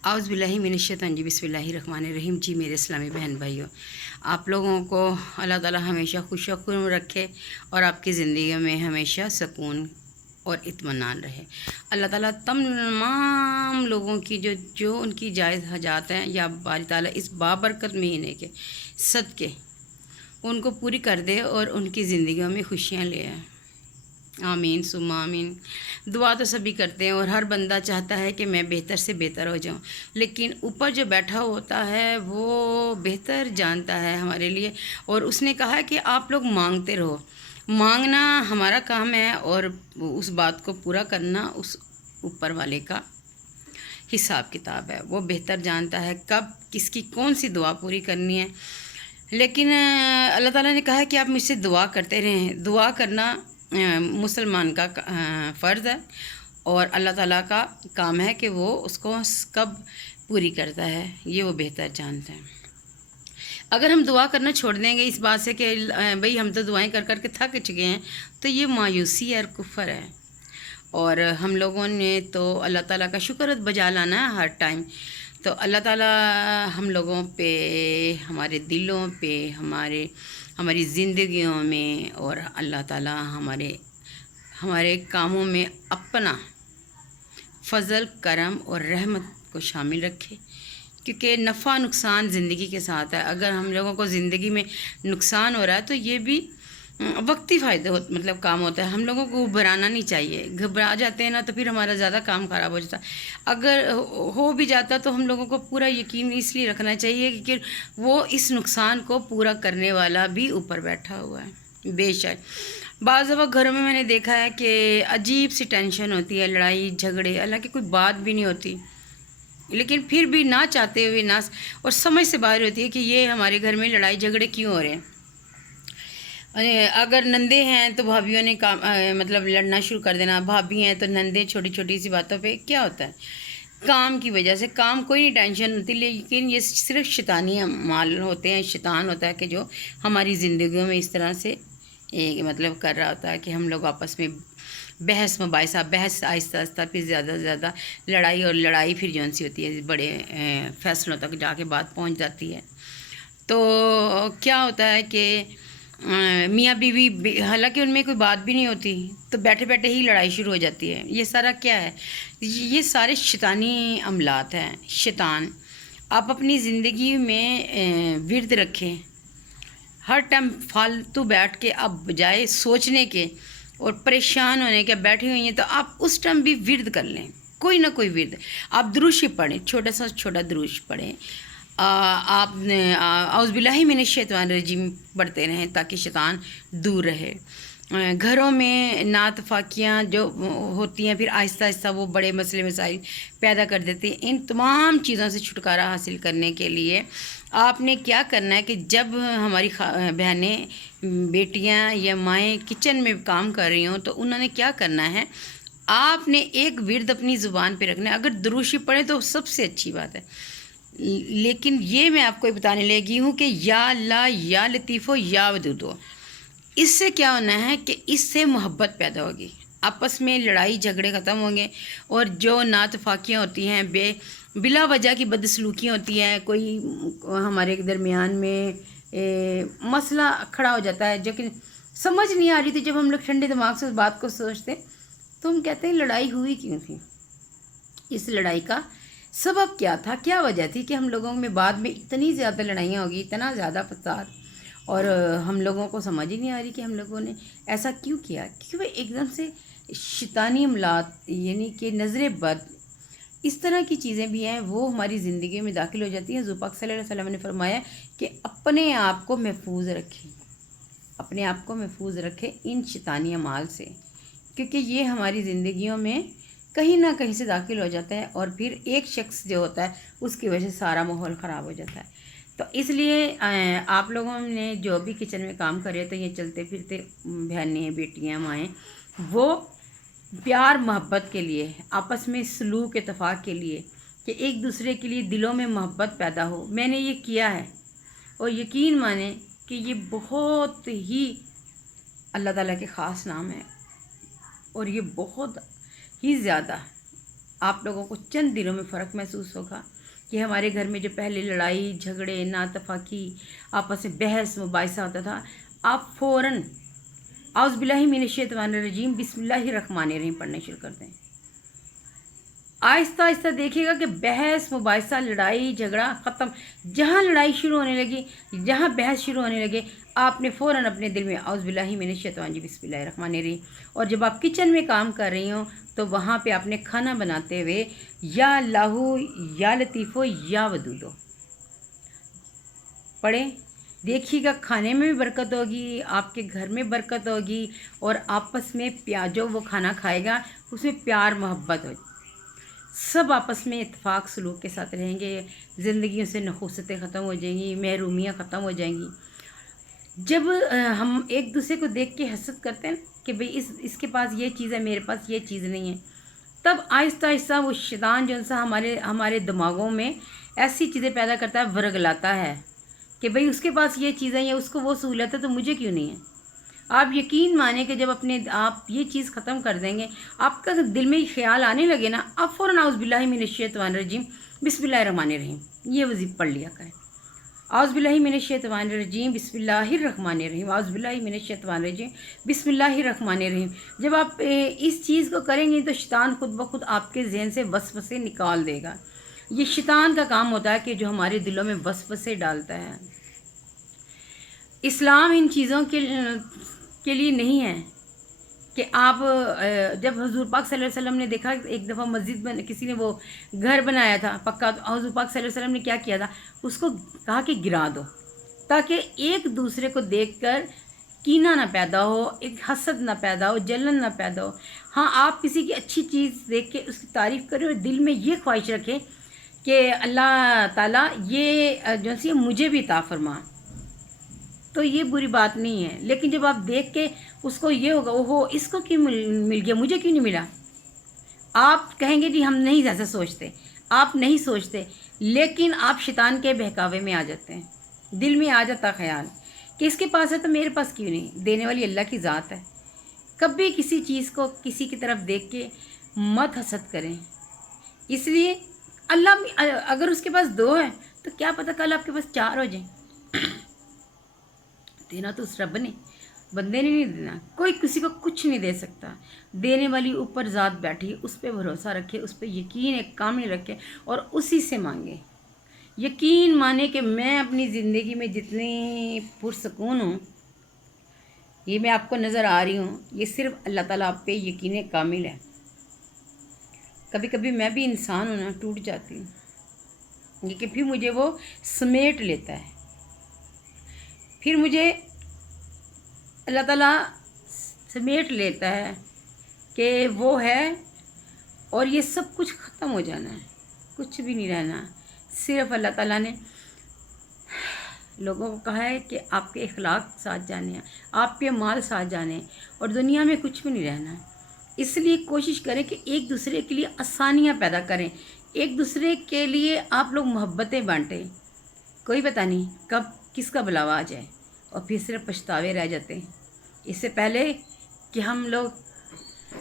आउज़ बिल्लाहि मिनश्शैतानिर बिस्मिल्लाहिर्रहमानिर्रहीम। जी मेरे इस्लामी बहन भाइयों, आप लोगों को अल्लाह ताला हमेशा खुश रखे और आपकी ज़िंदगी में हमेशा सुकून और इत्मीनान रहे। अल्लाह ताला तमाम लोगों की जो उनकी जायज़ हजात हैं या बारी ताला इस बाबरकत महीने के सदक़े उनको पूरी कर दे और उनकी ज़िंदगियों में खुशियाँ ले आए। आमीन सुम्मा आमीन। दुआ तो सभी करते हैं और हर बंदा चाहता है कि मैं बेहतर से बेहतर हो जाऊं, लेकिन ऊपर जो बैठा होता है वो बेहतर जानता है हमारे लिए। और उसने कहा है कि आप लोग मांगते रहो, मांगना हमारा काम है और उस बात को पूरा करना उस ऊपर वाले का हिसाब किताब है। वो बेहतर जानता है कब किसकी कौन सी दुआ पूरी करनी है। लेकिन अल्लाह ताला ने कहा है कि आप मुझसे दुआ करते रहें। दुआ करना मुसलमान का फ़र्ज़ है और अल्लाह ताला का काम है कि वो उसको कब पूरी करता है, ये वो बेहतर जानते हैं। अगर हम दुआ करना छोड़ देंगे इस बात से कि भाई हम तो दुआएं कर कर के थक चुके हैं, तो ये मायूसी और कुफर है। और हम लोगों ने तो अल्लाह ताला का शुक्र बजा लाना है हर टाइम। तो अल्लाह ताला हम लोगों पे, हमारे दिलों पे, हमारी ज़िंदगियों में और अल्लाह ताला हमारे कामों में अपना फ़ज़ल करम और रहमत को शामिल रखे, क्योंकि नफ़ा नुकसान ज़िंदगी के साथ है। अगर हम लोगों को ज़िंदगी में नुकसान हो रहा है तो ये भी वक्ती फ़ायदे मतलब काम होता है। हम लोगों को घबराना नहीं चाहिए। घबरा जाते हैं ना तो फिर हमारा ज़्यादा काम ख़राब हो जाता है। अगर हो भी जाता तो हम लोगों को पूरा यकीन इसलिए रखना चाहिए कि वो इस नुकसान को पूरा करने वाला भी ऊपर बैठा हुआ है। बेशक बाज़ दफ़ा घरों में मैंने देखा है कि अजीब सी टेंशन होती है, लड़ाई झगड़े, हालांकि कोई बात भी नहीं होती, लेकिन फिर भी ना चाहते हुए ना और समझ से बाहर होती है कि ये हमारे घर में लड़ाई झगड़े क्यों हो रहे हैं। अगर नंदे हैं तो भाभीयों ने काम मतलब लड़ना शुरू कर देना, भाभी हैं तो नंदे छोटी छोटी सी बातों पे क्या होता है, काम की वजह से। काम कोई नहीं टेंशन होती, लेकिन ये सिर्फ शैतानी माल होते हैं, शैतान होता है कि जो हमारी ज़िंदगियों में इस तरह से एक मतलब कर रहा होता है कि हम लोग आपस में बहस मुबाहिसा, बहस आहिस्ता आहिस्ता फिर ज़्यादा से ज़्यादा लड़ाई, और लड़ाई फिर जौन सी होती है बड़े फैसलों तक जाके बात पहुंच जाती है। तो क्या होता है कि मियाँ बीवी, हालांकि उनमें कोई बात भी नहीं होती, तो बैठे बैठे ही लड़ाई शुरू हो जाती है। ये सारा क्या है, ये सारे शैतानी अमलात हैं। शैतान आप अपनी ज़िंदगी में विरद रखें। हर टाइम फालतू बैठ के आप बजाय सोचने के और परेशान होने के बैठी हुई हैं, तो आप उस टाइम भी विरद कर लें, कोई ना कोई विरद। आप दुरूद पढ़ें, छोटा सा छोटा दुरूद पढ़ें। आप औज़ बिल्लाहि मिनश्शैतानिर्रजीम पढ़ते रहें ताकि शैतान दूर रहे। घरों में नात फाकियाँ जो होती हैं, फिर आहिस्ता आहिस्ता वो बड़े मसले मसाइल पैदा कर देती हैं। इन तमाम चीज़ों से छुटकारा हासिल करने के लिए आपने क्या करना है कि जब हमारी बहनें, बेटियां या माएँ किचन में काम कर रही हों, तो उन्होंने क्या करना है, आपने एक विर्द अपनी ज़ुबान पे रखना है। अगर दुरूद पढ़ें तो सबसे अच्छी बात है, लेकिन ये मैं आपको बताने लगी हूँ कि या अल्लाह, या लतीफ़ो, या वदूदो। इससे क्या होना है कि इससे मोहब्बत पैदा होगी, आपस में लड़ाई झगड़े ख़त्म होंगे। और जो नातफाकियाँ होती हैं, बिला वजह की बदसलूकियाँ होती हैं, कोई हमारे दरमियान में मसला खड़ा हो जाता है जो कि समझ नहीं आ रही थी, जब हम लोग ठंडे दिमाग से उस बात को सोचते तो हम कहते हैं लड़ाई हुई क्यों थी, इस लड़ाई का सबब क्या था, क्या वजह थी कि हम लोगों में बाद में इतनी ज़्यादा लड़ाइयाँ होगी, इतना ज़्यादा फसाद, और हम लोगों को समझ ही नहीं आ रही कि हम लोगों ने ऐसा क्यों किया। क्योंकि वह एकदम से शैतानी अमलात यानी कि नज़र बद, इस तरह की चीज़ें भी हैं, वो हमारी ज़िंदगी में दाखिल हो जाती हैं। हुज़ूर पाक सल्लल्लाहु अलैहि वसल्लम ने फरमाया कि अपने आप को महफूज रखें, अपने आप को महफूज रखें इन शैतानी अमाल से, क्योंकि ये हमारी ज़िंदगियों में कहीं ना कहीं से दाखिल हो जाता है और फिर एक शख्स जो होता है उसकी वजह से सारा माहौल ख़राब हो जाता है। तो इसलिए आप लोगों ने जो भी किचन में काम करे, तो ये चलते फिरते बहनें, बेटियां, माएँ, वो प्यार मोहब्बत के लिए, आपस में सलूक इत्तफाक़ के लिए, कि एक दूसरे के लिए दिलों में मोहब्बत पैदा हो। मैंने ये किया है और यकीन माने कि ये बहुत ही अल्लाह ताला के ख़ास नाम है और ये बहुत ही ज़्यादा आप लोगों को चंद दिनों में फ़र्क महसूस होगा कि हमारे घर में जो पहले लड़ाई झगड़े नातफाकी आपस में बहस मुबाहिसा होता था, आप फ़ौरन औज़ बिल्लाहि मिनश शैतानिर रजीम बिस्मिल्लाहिर रहमानिर रहीम पढ़ने शुरू कर दें। आहिस्ता आहिस्ता देखिएगा कि बहस मुबाहिसा लड़ाई झगड़ा ख़त्म। जहाँ लड़ाई शुरू होने लगी, जहाँ बहस शुरू होने लगे, आपने फ़ौरन अपने दिल में औज़ बिल्लाहि मिनश शैतानिर रजीम बिस्मिल्लाहिर रहमानिर रहीम, और जब आप किचन में काम कर रही हो तो वहाँ पे आपने खाना बनाते हुए या अल्लाहु या लतीफ़ो या वदूदो पढ़ें। देखिएगा खाने में भी बरकत होगी, आपके घर में बरकत होगी, और आपस में जो वो खाना खाएगा उसमें प्यार मोहब्बत होगी, सब आपस में इत्तेफाक सलूक के साथ रहेंगे, ज़िंदगियों से नखुसतें ख़त्म हो जाएंगी, महरूमियाँ ख़त्म हो जाएंगी। जब हम एक दूसरे को देख के हसद करते हैं कि भाई इसके पास ये चीज़ है, मेरे पास ये चीज़ नहीं है, तब आहिस्ता आहिस्ता वो शैतान जो सा हमारे दिमागों में ऐसी चीज़ें पैदा करता है, वर्गलाता है कि भाई उसके पास ये चीज़ है या उसको वो सहूलत है तो मुझे क्यों नहीं है। आप यकीन माने कि जब आप ये चीज़ ख़त्म कर देंगे, आपका दिल में ख्याल आने लगे ना, आप फ़ौरन औज़ बिल्लाहि मिनश शैतानिर रजीम बिस्मिल्लाहिर रहमानिर रहीम ये वज़ीफ़ा पढ़ लिया करें। औज़ बिल्लाहि मिनश शैतानिर रजीम बिस्मिल्लाहिर रहमानिर रहीम, औज़ बिल्लाहि मिनश शैतानिर रजीम बिस्मिल्लाहिर रहमानिर रहीम। जब आप इस चीज़ को करेंगे तो शैतान खुद ब खुद आपके ज़हन से वसवसे निकाल देगा। ये शैतान का काम होता है कि जो हमारे दिलों में वसवसे डालता है। इस्लाम इन चीज़ों के लिए नहीं है कि आप जब हुज़ूर पाक सल्लल्लाहु अलैहि वसल्लम ने देखा एक दफ़ा मस्जिद किसी ने वो घर बनाया था पक्का, तो हुज़ूर पाक सल्लल्लाहु अलैहि वसल्लम ने क्या किया था, उसको कहा कि गिरा दो, ताकि एक दूसरे को देखकर कीना ना पैदा हो, एक हसद ना पैदा हो, जलन ना पैदा हो। हाँ, आप किसी की अच्छी चीज़ देख के उसकी तारीफ़ करें और दिल में ये ख्वाहिश रखें कि अल्लाह ताला ये जो सी मुझे भी अता फरमा, तो ये बुरी बात नहीं है। लेकिन जब आप देख के उसको ये होगा, ओहो इसको क्यों मिल गया, मुझे क्यों नहीं मिला, आप कहेंगे जी हम नहीं ऐसा सोचते, आप नहीं सोचते, लेकिन आप शैतान के बहकावे में आ जाते हैं। दिल में आ जाता ख्याल कि इसके पास है तो मेरे पास क्यों नहीं। देने वाली अल्लाह की ज़ात है। कभी किसी चीज़ को किसी की तरफ देख के मत हसद करें। इसलिए अल्लाह अगर उसके पास 2 है तो क्या पता कल आपके पास 4 हो जाए। देना तो उस रब ने, बंदे ने नहीं देना। कोई किसी को कुछ नहीं दे सकता। देने वाली ऊपर ज़ात बैठी, उस पर भरोसा रखे, उस पर यकीन एक कामिल रखे और उसी से मांगे। यकीन माने कि मैं अपनी ज़िंदगी में जितनी पुरसकून हूँ, ये मैं आपको नज़र आ रही हूँ, ये सिर्फ अल्लाह ताला आप पे यकीन कामिल है। कभी कभी मैं भी इंसान हूँ ना, टूट जाती हूँ, लेकिन फिर मुझे वो समेट लेता है। फिर मुझे अल्लाह ताला समेट लेता है कि वो है और ये सब कुछ ख़त्म हो जाना है, कुछ भी नहीं रहना। सिर्फ अल्लाह ताला ने लोगों को कहा है कि आपके इखलाक साथ जाने हैं, आपके माल साथ जाने हैं, और दुनिया में कुछ भी नहीं रहना है। इसलिए कोशिश करें कि एक दूसरे के लिए आसानियाँ पैदा करें, एक दूसरे के लिए आप लोग मोहब्बतें बांटें। कोई पता नहीं कब किसका बुलावा आ जाए और फिर सिर्फ पछतावे रह जाते हैं। इससे पहले कि हम लोग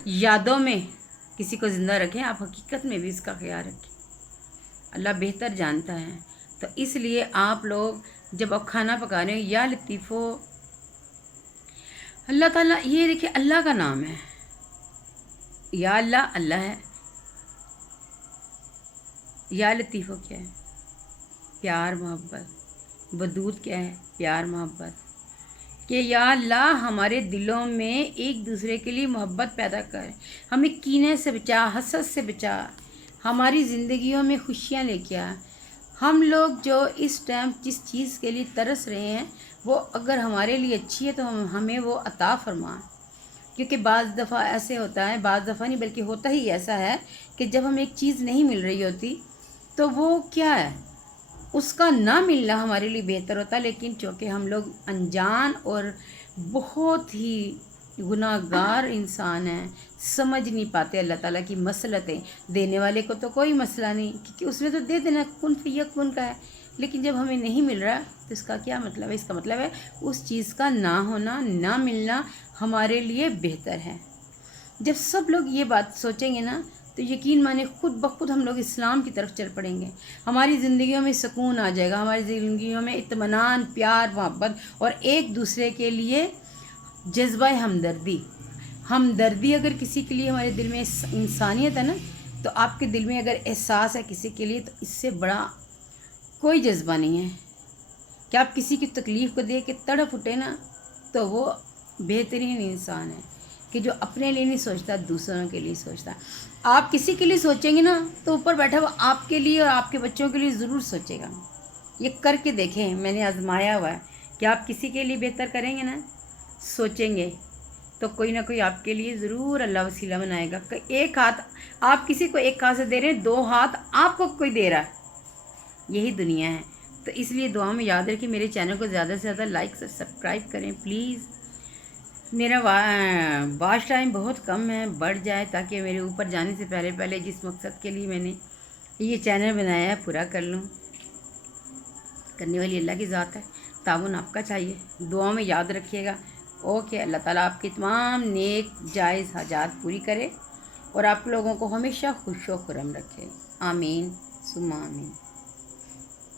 यादों में किसी को ज़िंदा रखें, आप हकीकत में भी इसका ख्याल रखें। अल्लाह बेहतर जानता है। तो इसलिए आप लोग जब आप खाना पका रहे हो, या लतीफ़ो, अल्लाह ताला, ये देखिए अल्लाह का नाम है, या अल्लाह अल्लाह है, या लतीफ़ो क्या है, प्यार मोहब्बत, वदूद क्या है, प्यार मोहब्बत, कि या अल्लाह हमारे दिलों में एक दूसरे के लिए मोहब्बत पैदा कर, हमें कीने से बचा, हसद से बचा, हमारी ज़िंदगियों में खुशियाँ लेके आ। हम लोग जो इस टाइम जिस चीज़ के लिए तरस रहे हैं, वो अगर हमारे लिए अच्छी है तो हमें वो अता फरमा। क्योंकि बाज़ दफ़ा ऐसे होता है, बाज़ दफ़ा नहीं बल्कि होता ही ऐसा है कि जब हमें एक चीज़ नहीं मिल रही होती तो वो क्या है, उसका ना मिलना हमारे लिए बेहतर होता। लेकिन चूँकि हम लोग अनजान और बहुत ही गुनाहगार इंसान हैं, समझ नहीं पाते अल्लाह ताला की मसलतें। देने वाले को तो कोई मसला नहीं, क्योंकि उसने तो दे देना, कुन फयकुन का है। लेकिन जब हमें नहीं मिल रहा तो इसका क्या मतलब है? इसका मतलब है उस चीज़ का ना होना, ना मिलना हमारे लिए बेहतर है। जब सब लोग ये बात सोचेंगे ना, تو یقین مانے خود بخود ہم لوگ اسلام کی طرف چل پڑیں گے، ہماری زندگیوں میں سکون آ جائے گا، ہماری زندگیوں میں اطمینان، پیار، محبت اور ایک دوسرے کے لیے جذبہ ہمدردی اگر کسی کے لیے ہمارے دل میں انسانیت ہے نا، تو آپ کے دل میں اگر احساس ہے کسی کے لیے، تو اس سے بڑا کوئی جذبہ نہیں ہے کہ آپ کسی کی تکلیف کو دیکھ کے تڑپ اٹھے نا، تو وہ بہترین انسان ہے کہ جو اپنے لیے نہیں سوچتا، دوسروں کے لیے سوچتا ہے۔ آپ کسی کے لیے سوچیں گے نا، تو اوپر بیٹھا وہ آپ کے لیے اور آپ کے بچوں کے لیے ضرور سوچے گا۔ یہ کر کے دیکھیں، میں نے آزمایا ہوا ہے کہ آپ کسی کے لیے بہتر کریں گے نا، سوچیں گے، تو کوئی نہ کوئی آپ کے لیے ضرور اللہ وسیلہ بنائے گا۔ کہ ایک ہاتھ آپ کسی کو ایک ہاتھ سے دے رہے ہیں، دو ہاتھ آپ کو کوئی دے رہا ہے، یہی دنیا ہے۔ تو اس لیے دعا میں یاد رکھیں، میرے چینل کو زیادہ سے زیادہ لائک سے سبسکرائب کریں پلیز۔ میرا واچ ٹائم بہت کم ہے، بڑھ جائے تاکہ میرے اوپر جانے سے پہلے جس مقصد کے لیے میں نے یہ چینل بنایا ہے پورا کر لوں۔ کرنے والی اللہ کی ذات ہے، تعاون آپ کا چاہیے۔ دعا میں یاد رکھیے گا۔ اوکے، اللہ تعالیٰ آپ کی تمام نیک جائز حاجات پوری کرے اور آپ لوگوں کو ہمیشہ خوش و خرم رکھے، آمین ثم آمین۔